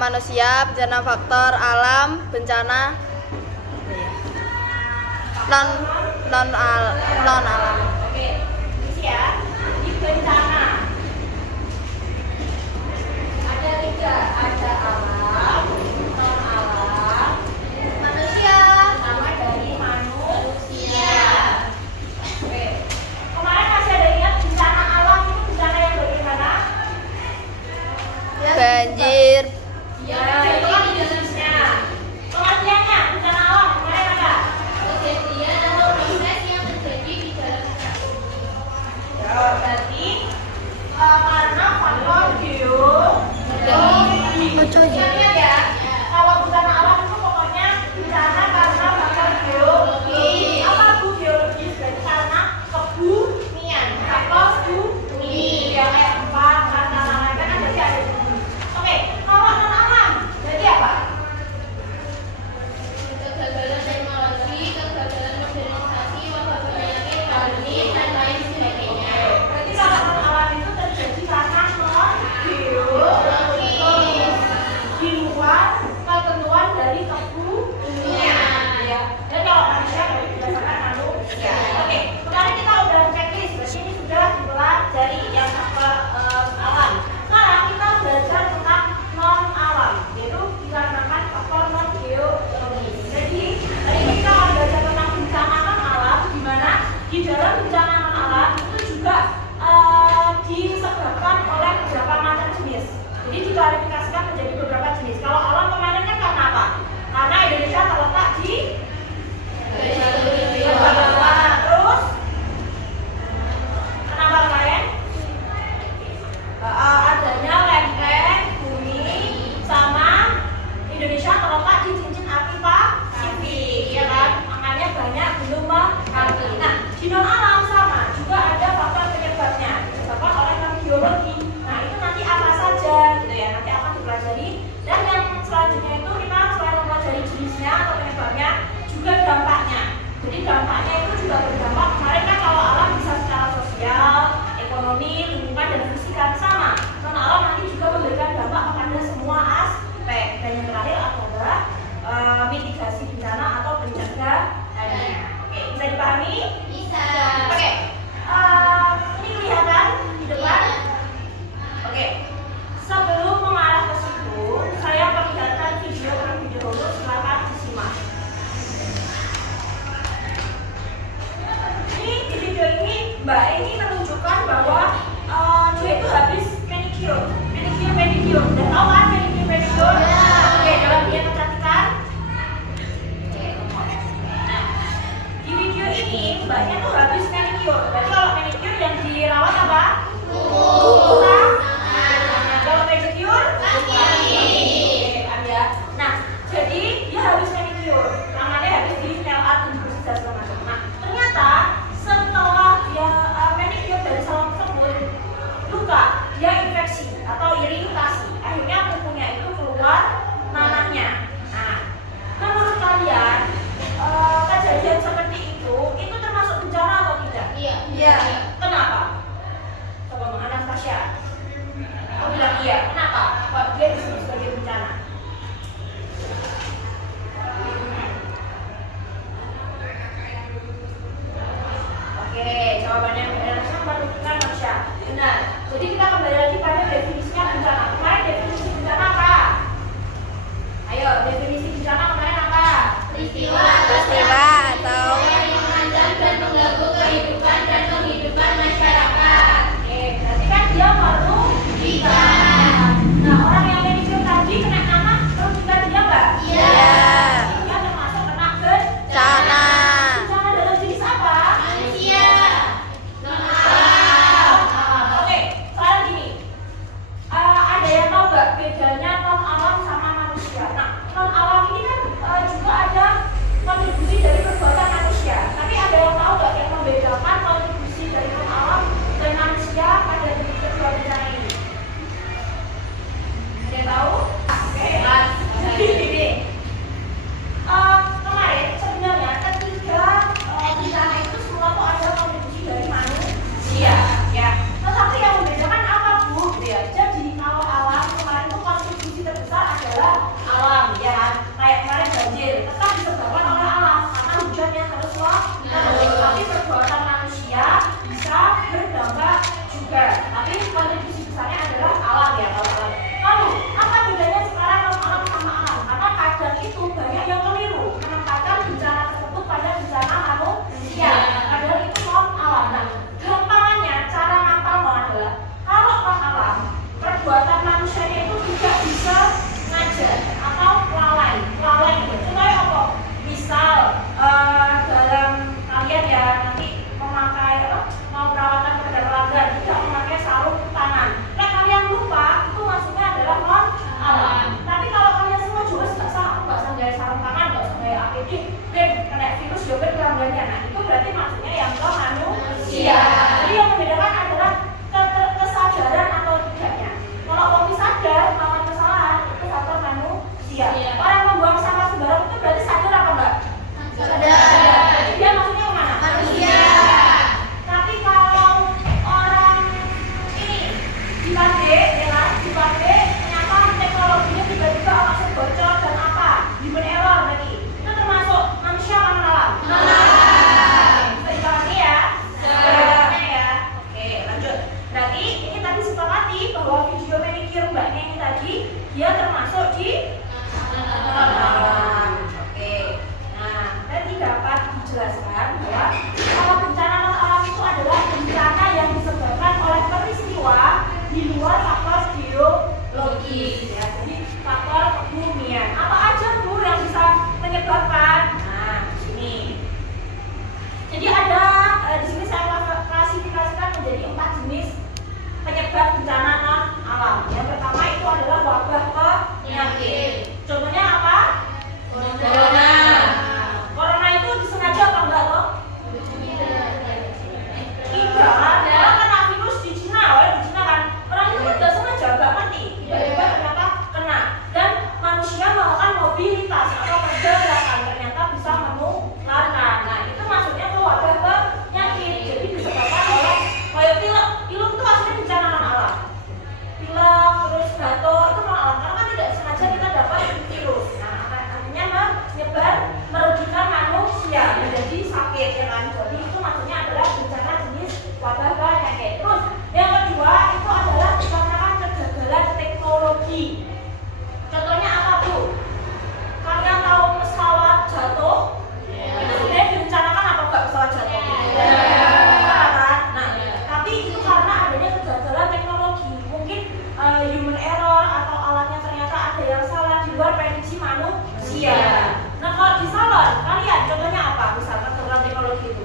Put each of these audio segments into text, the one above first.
manusia, bencana faktor alam, bencana non alam. Oke, isi ya. Di bencana ada 3, ada alam, non alam, manusia, sama dari manusia. Oke. Kemarin masih ada ingat bencana alam itu bencana yang bagaimana? Banjir, Ya, itu kan jenisnya. Pengertiannya bencana alam kemarin ada kejadian atau proses yang terjadi di dalam bumi. Ya, juga, tapi kontribusi besarnya adalah alam ya kalau alam. Lalu apa bedanya sekarang alam sama alam? Karena kadang itu banyak yang keliru menempatkan bencana tersebut pada bencana manusia. Padahal itu non alam. Nah, gampangannya cara ngapal adalah kalau non alam perbuatan manusianya itu tidak bisa ngajar atau lalai gitu. Contohnya apa? Misal dalam kalian ya nanti memakai mau perawatan kepada pelanggan tidak memakai sarung tangan. Nah kalian lupa itu maksudnya adalah non alam. Tapi kalau kalian semua juga nggak usah gaya sarung tangan, nggak usah gaya APD, dan kena virus juga pelanggannya. Nah itu berarti maksudnya yang non manusia. Jadi yang membedakan adalah kesadaran atau tidaknya. Kalau Poppy sadar melakukan kesalahan itu faktor manusia. Orang membuang sampah sembarang itu berarti sadar apa enggak? Sadar. Jadi dia maksudnya kemana? Manusia. Tapi kalau orang ini di pabrik, ya kan? Di pabrik ternyata teknologinya tiba-tiba masuk bocor dan apa? Human error berarti. Itu termasuk manusia apa alam? Alam. Bisa dipahami ya? Ya. Oke, lanjut. Berarti ini tadi sepakati bahwa video manicure mbaknya ini tadi dia termasuk di alam. Oke. Nah, tadi dapat dijelaskan bahwa kalau bencana non alam itu adalah bencana yang disebabkan oleh peristiwa di luar faktor biologis ya. Jadi faktor kebumian. Apa aja Bu yang bisa menyebabkan? Nah, di sini. Jadi ada di sini saya klasifikasikan menjadi 4 jenis penyebab bencana non alam. Yang pertama itu adalah wabah penyakit. Contohnya apa? Corona. Corona itu disengaja apa enggak loh? Tidak. Orang kena virus di Cina, kan? Orang itu kan nggak sengaja, nggak ngerti. Tiba-tiba ternyata kena. Dan manusia melakukan mobilitas atau pergerakan ternyata bisa menularkan. Nah itu maksudnya tuh wabah penyakit. Jadi disebabkan oleh kayak pilek. Pilek itu maksudnya bencana non alam. Pilek terus batuk itu non alam karena kan tidak sengaja kita dapat virus. Nah artinya menyebar merugikan manusia menjadi sakit ya kan. Jadi itu maksudnya adalah bencana jenis wabah penyakit. Terus yang kedua itu adalah dikarenakan kegagalan teknologi. Contohnya apa Bu? Kalian tahu pesawat jatuh? Itu sebenarnya direncanakan apa enggak pesawat jatuh? Kan? Nah, tapi itu karena adanya kegagalan teknologi. Mungkin human error atau alatnya ternyata ada yang salah di luar prediksi manusia. Nah, kalau di salon, kalian contohnya apa? Misal kegagalan teknologi itu.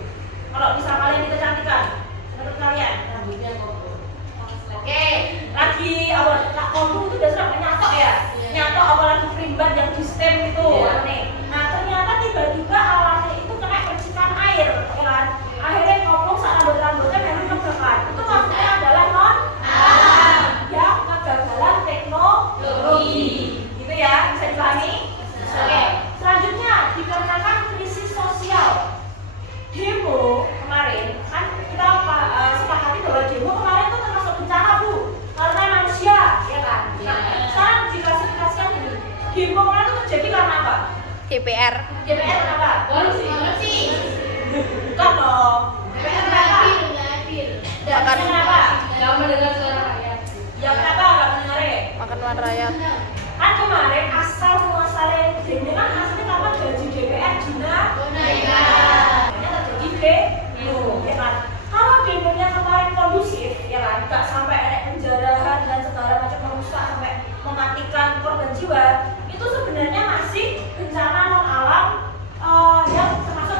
Kalau bisa kalian dikecantikan, menurut kalian rambutnya kotor. Oke, lagi awal kotor itu biasanya nyatok ya. Nyatok apalagi primbat yang di stem itu. Nah, ternyata tiba-tiba alatnya itu kena percikan air, ya kan? Akhirnya ngomong saat rambut-rambutnya memang kebakar. Itu maksudnya adalah non alam ya, kegagalan teknologi. Gitu ya, bisa dipahami? Oke, selanjutnya dikarenakan krisis sosial. Demo kemarin kan kita sepakati bahwa demo kemarin itu termasuk bencana Bu, karena manusia, ya kan? Nah, sekarang diklasifikasikan ini. Demo kemarin itu terjadi karena apa? DPR. DPR kenapa? Korupsi. Bukan dong. DPR kenapa? Makan kenapa? Gak mendengar suara rakyat. Ya kenapa gak mendengarnya? Makan uang rakyat. Kan kemarin asal muasalnya demo kan aslinya karena gaji DPR dinaikkan. Terjadi demo, ya kan? Kalau demonya kemarin kondusif, ya kan? Gak sampai ada penjarahan dan segala macam merusak sampai mematikan korban jiwa, itu sebenarnya masih bencana non alam yang termasuk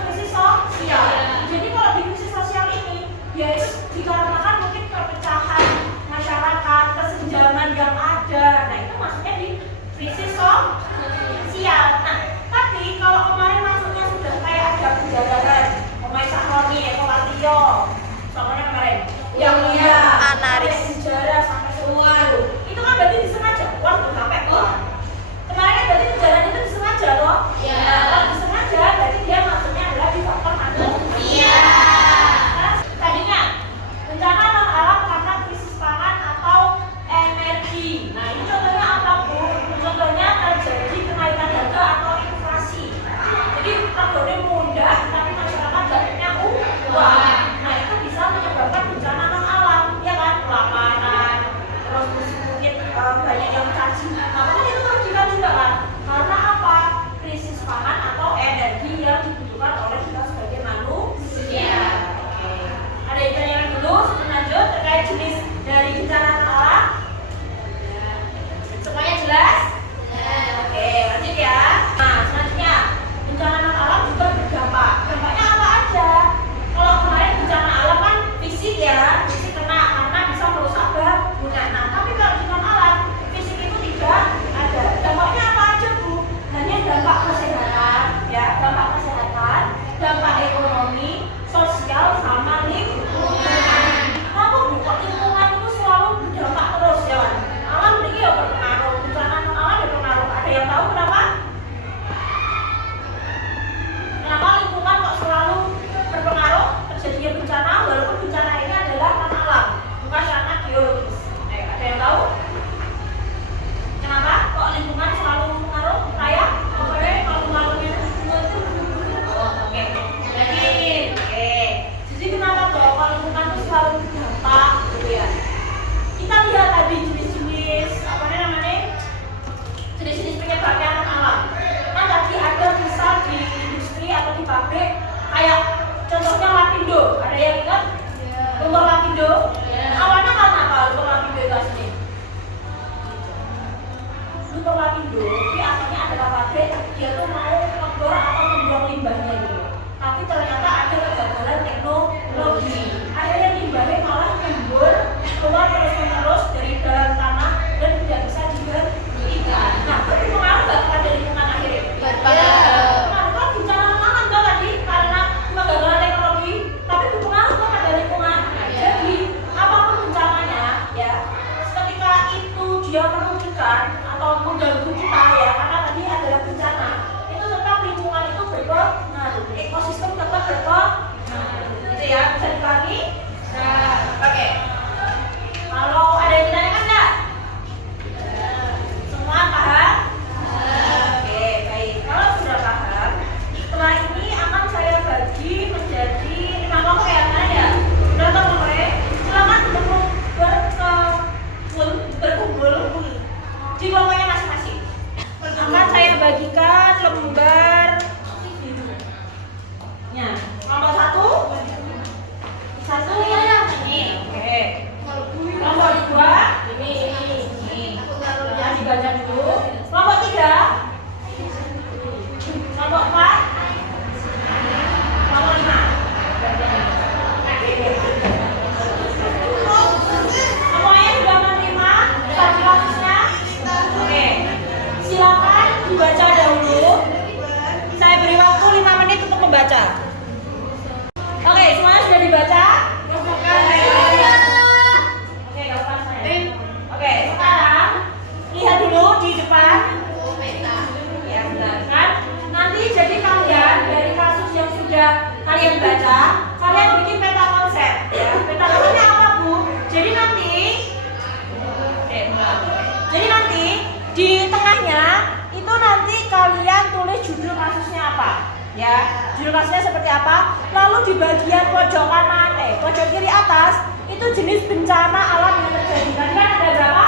judul kasusnya apa? Ya, judul kasusnya seperti apa? Lalu di bagian pojok kanan, pojok kiri atas itu jenis bencana alam yang terjadi. Tadi kan ada berapa?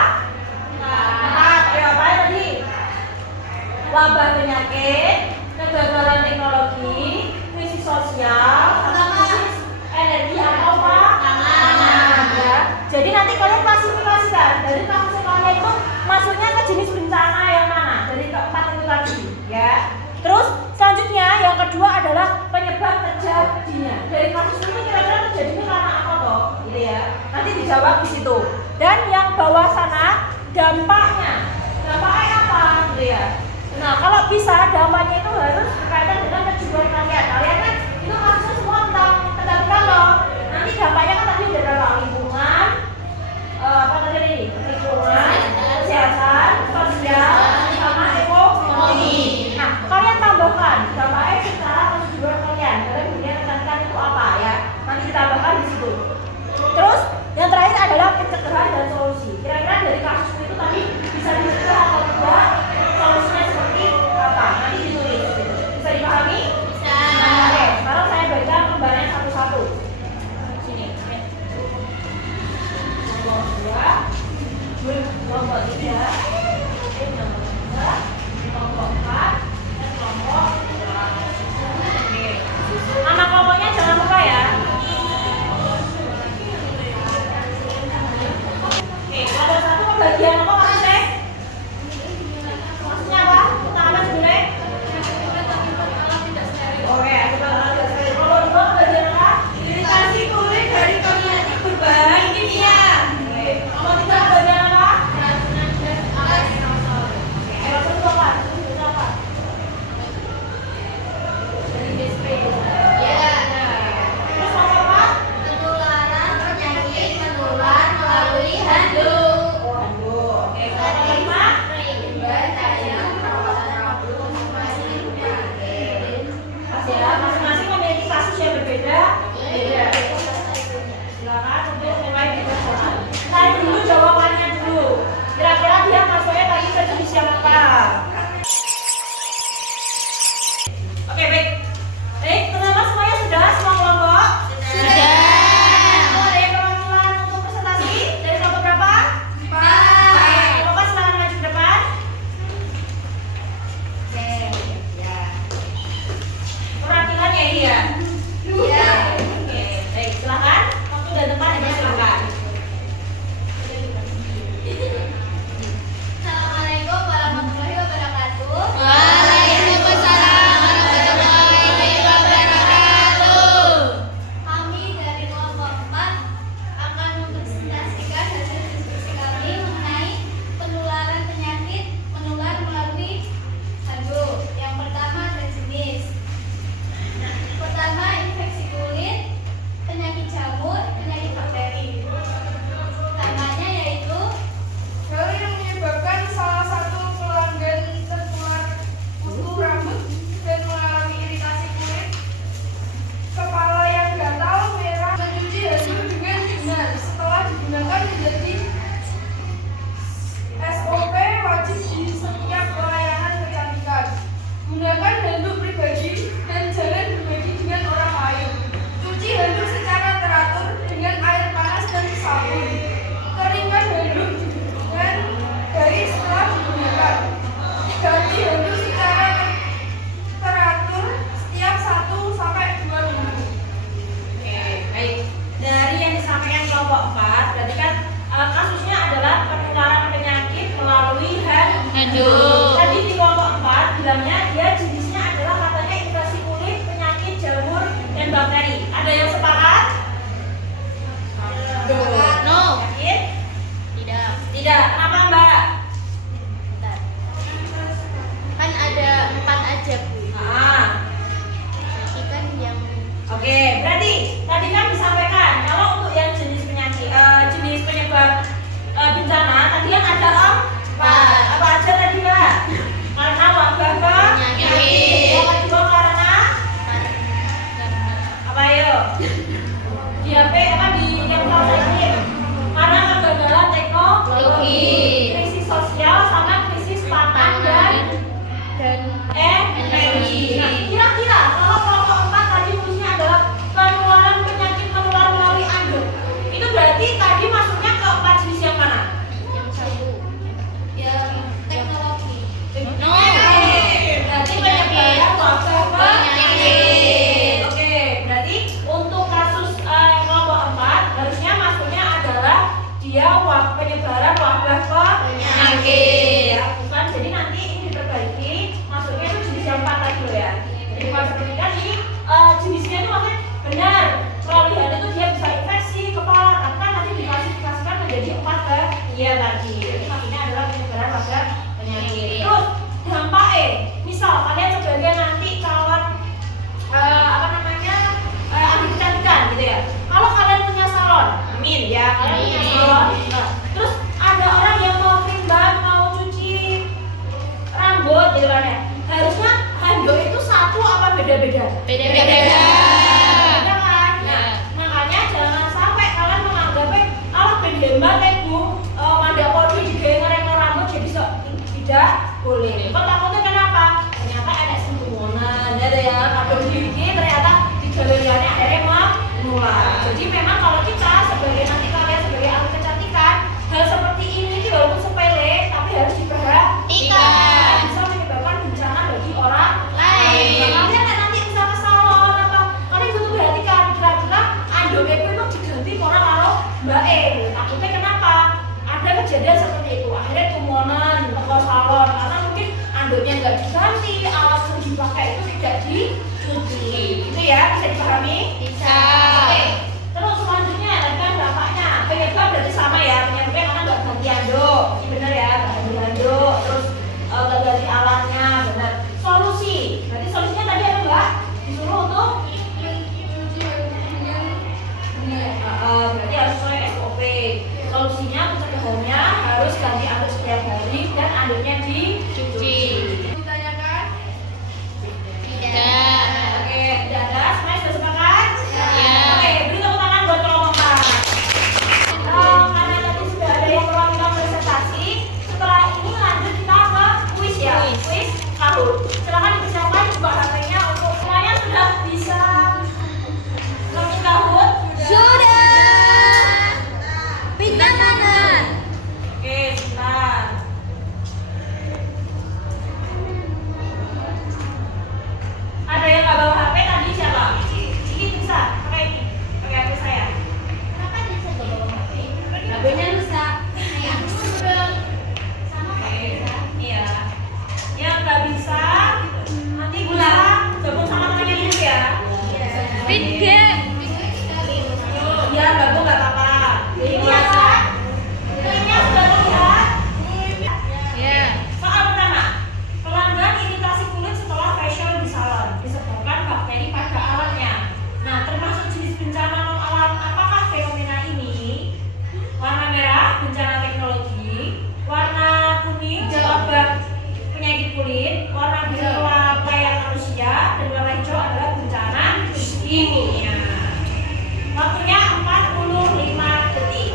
4. Apa tadi? Wabah penyakit, kegagalan teknologi, krisis sosial, krisis energi atau pangan. Ya. Jadi nanti kalian klasifikasikan dari kasus kalian itu masuknya ke jenis bencana yang mana? Dari keempat itu tadi, ya. Terus selanjutnya yang kedua adalah penyebab terjadinya. Dari kasus ini kira-kira terjadinya karena apa toh? Gitu ya. Nanti dijawab di situ. Dan yang bawah sana dampaknya. Dampaknya apa? Gitu ya. Nah, kalau bisa dampaknya itu harus berkaitan dengan kejujuran kalian. Kalian kan itu kasusnya semua tentang loh. Nanti dampaknya kan tadi udah ada lingkungan, apa tadi? Lingkungan, kesehatan, sosial, sama ekonomi. Nah, kalian tambahkan dampaknya secara kejujuran kalian. Kalian punya rekan itu apa ya? Nanti ditambahkan di situ. Terus yang terakhir adalah pencegahan dan solusi. Kira-kira dari kasus itu tadi bisa dicegah atau tidak? Solusinya seperti apa? Nanti ditulis. Bisa dipahami? Bisa. Oke, sekarang saya baca gambarnya satu-satu. Sini. Kelompok 2, kelompok 3, kelompok 4, dan kelompok 5. Nama kelompoknya jangan lupa ya. Ada satu pembagian apa maksudnya? Maksudnya apa? Apa sebenarnya? Oke, kalau dua pembagian apa? Iritasi kulit dari berbahan kimia. Kalau tiga pembagian apa? Aerosol itu apa? Itu apa? Dari display. Iya. Terus apa? Penularan penyakit menular melalui handuk. dia penyebaran wabah penyakit. Ya, bukan. Jadi nanti ini diperbaiki, masuknya itu jenis yang 4 tadi loh ya. Jadi kalau seperti tadi jenisnya itu maksudnya benar. Peralihan itu dia bisa infeksi kepala, tapi nanti diklasifikasikan menjadi 4 bagian tadi. Jadi maksudnya adalah penyebaran wabah penyakit. Terus dampak misal kalian sebagai nanti calon ahli kecantikan gitu ya. Kalau kalian punya salon, amin ya, kalian punya salon. Nah, terus ada orang yang mau krimban, mau cuci rambut gitu kan ya. Harusnya handuk itu satu apa beda-beda? Beda-beda. Beda kan? Nah, makanya jangan sampai kalian menganggapnya beda bu, manda podi juga ngereng rambut jadi tidak boleh. Kok takutnya kenapa? Ternyata ada sentuhan, ada ya kadang gigi ternyata digawaiannya akhirnya menular. Jadi memang kalau kita sebagai nanti kalian sebagai ahli kecantikan, hal seperti ini walaupun sepele tapi harus diperhatikan. Bisa menyebabkan bencana bagi orang lain. Kalian nanti bisa ke salon atau kalian butuh perhatikan kira-kira anduk itu diganti orang karo Mbak takutnya kenapa? Ada kejadian seperti itu. Akhirnya tumunan ke salon karena mungkin anduknya nggak diganti, alat yang dipakai itu tidak dicuci. Itu ya, bisa dipahami? Bisa. Oke. Terus selanjutnya kan dampaknya penyebab berarti sama ya, penyebabnya karena nggak ganti anduk. Ini benar ya, nggak ganti anduk. Terus nggak ganti alatnya, benar. Solusi, berarti solusinya tadi apa Mbak? Disuruh untuk berarti harus sesuai SOP. Solusinya pencegahannya harus ganti anduk setiap hari dan anduknya dicuci. Ditanyakan? Tidak. Oke, tidak ada. Semuanya sudah sepakat? Ya. Oke, beri tepuk tangan buat kelompok. Karena tadi sudah ada yang perwakilan presentasi, setelah ini lanjut kita ke kuis ya. Kuis Kahoot. Silakan dipersiapkan buka HP-nya untuk semuanya sudah bisa login Kahoot. Sudah. Bintang mana? Oke, sebentar. Ada yang nggak bawa HP tadi siapa? Ini bisa pakai ini, pakai HP saya. Kenapa bisa bawa HP? HP-nya rusak. Oke, iya. Yang nggak bisa nanti bisa gabung sama temannya dulu ya. Speed game. Iya, gabung nggak apa-apa. Ini biasa. Ini sudah terlihat. Ya. Soal pertama, pelanggan iritasi kulit setelah facial di salon disebabkan bakteri pada alatnya. Nah, termasuk jenis bencana non alam apakah fenomena ini? Warna merah bencana teknologi, warna kuning wabah penyakit kulit, warna biru pelayan manusia, dan warna hijau adalah bencana kimia. Waktunya 45 detik.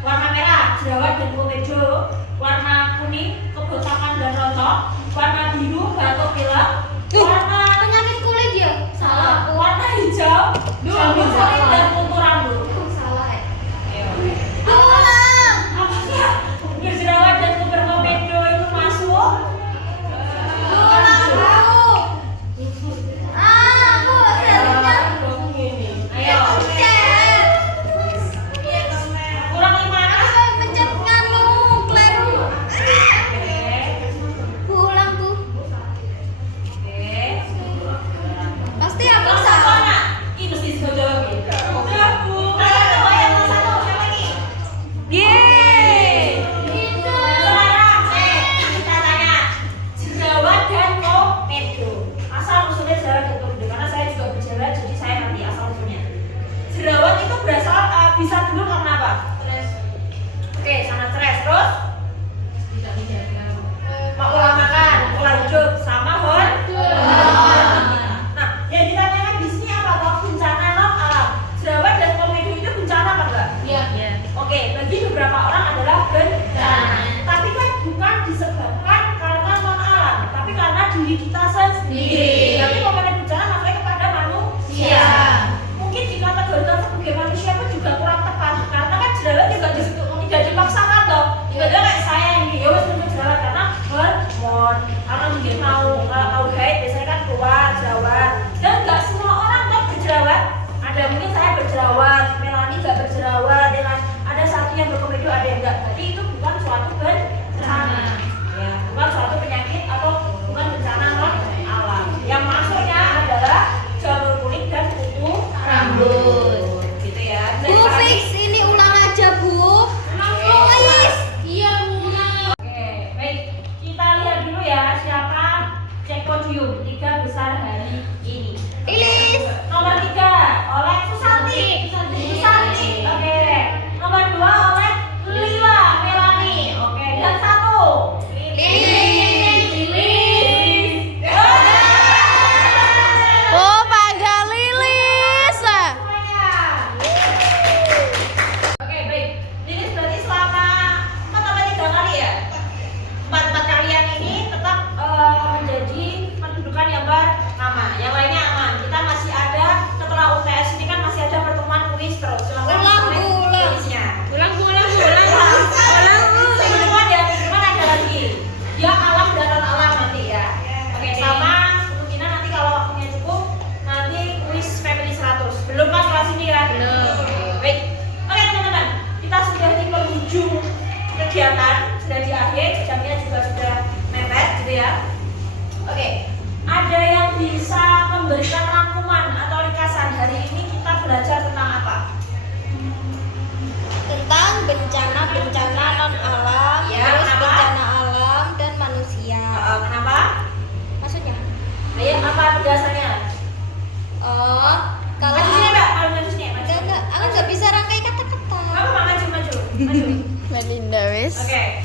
Warna merah, jerawat dan komedo. Warna kuning, kebotakan dan rontok. Warna biru, batuk pilek. Warna Penyakit kulit ya? salah. Warna hijau, jamur kulit dan kutu rambut. Salah ya. Apakah berjerawat dan berkomedo itu masuk? Ayo. Kurang 5. Oke. diri kita sendiri. Tapi kalau kalian bencana namanya kepada manusia. Mungkin dikategorikan sebagai manusia pun juga kurang tepat karena kan jerawat juga tidak dipaksakan loh. Tiba-tiba kayak saya ini, ya wes punya jerawat karena hormon, karena mungkin mau haid biasanya kan keluar jerawat. Dan nggak semua orang tuh berjerawat. Ada mungkin saya berjerawat, Melani nggak berjerawat, dengan ada satu yang berkomedo ada yang enggak. Jadi itu bukan suatu bencana, ya, bukan suatu penyakit atau bukan bencana non alam. Yang masuknya adalah jamur kulit dan kutu rambut, gitu ya. Bu fix ini ulang aja Bu. Please. Iya Bu. Oke, baik. Kita lihat dulu ya siapa Cekodium 3 besar hari ini. Lilis. Nomor 3 oleh Susanti. Oke. Nomor 2 oleh Lila Melani. Oke. Dan 1 Lilis. Oh, panggil Lilis. Semuanya. Oke, baik. Lilis berarti selama 4 atau 3 kali ya? 4 kalian ini tetap menjadi pendudukan yang pertama. Yang lainnya aman. Kita masih ada setelah UTS ini kan masih ada pertemuan kuis terus. Silakan solid kuisnya. Ulang. Mingguan ya, mingguan ada lagi. Ya alam dan non alam nanti ya. Oke, sama kemungkinan nanti kalau waktunya cukup nanti kuis family 100. Belum kan kelas ini ya? Belum. Baik. Oke teman-teman, kita sudah di penghujung kegiatan, sudah di akhir, jamnya juga sudah mepet gitu ya. Oke, ada yang bisa memberikan rangkuman atau ringkasan hari ini kita belajar tentang apa? Tentang bencana non alam, Ya, terus kenapa? bencana alam dan manusia. Kenapa? Maksudnya? Ayo, apa penjelasannya? Oh, kalau Maju sini mbak, kalau maju sini, maju. enggak, aku nggak bisa rangkai kata-kata. Kamu maju. Melinda wis. Oke,